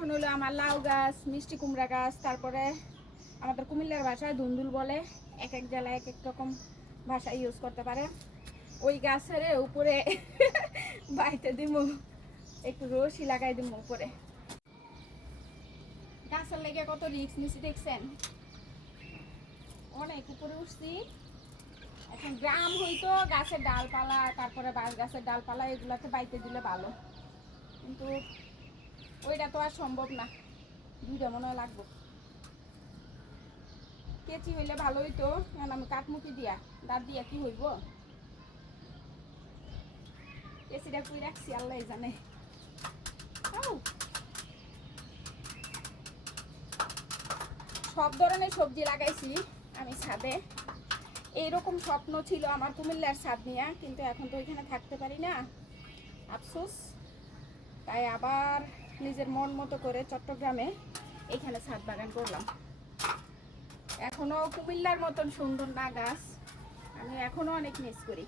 এখন হলো আমার লাউ গাছ, মিষ্টি কুমড়া গাছ, তারপরে আমাদের কুমিল্লার ভাষায় ধুন্দুল বলে, এক এক জেলায় এক এক রকম ভাষা ইউজ করতে পারে। ওই গাছের উপরে বাইতে দিব, একটু রশি লাগাই দিব উপরে। গাছের লেগে কত রিস্ক নিছি দেখছেন, অনেক উপরে উঠছি। এখন গ্রাম হইতো গাছের ডালপালা, তারপরে বাঁশ গাছের ডালপালা এগুলাতে বাইতে দিলে ভালো, কিন্তু ওইটা তো আর সম্ভব না, দুইটা মনে হয় লাগবো। কেচি হইলে ভালো হইতো, কারণ আমি কাঠমুখি দিয়া দাঁত দিয়া কি হইব। কেচিটা কুই রাখছি আল্লাহ জানে। সব ধরনের সবজি লাগাইছি আমি ছাদে। এইরকম স্বপ্ন ছিল আমার কুমিল্লার ছাদ নিয়ে, কিন্তু এখন তো ওইখানে থাকতে পারি না, আফসোস। তাই আবার নিজের মন মতো করে চট্টগ্রামে এইখানে ছাদ বাগান করলাম। এখনো কুমিল্লার মতন সুন্দর না গাছ, আমি এখনো অনেক মিস করি।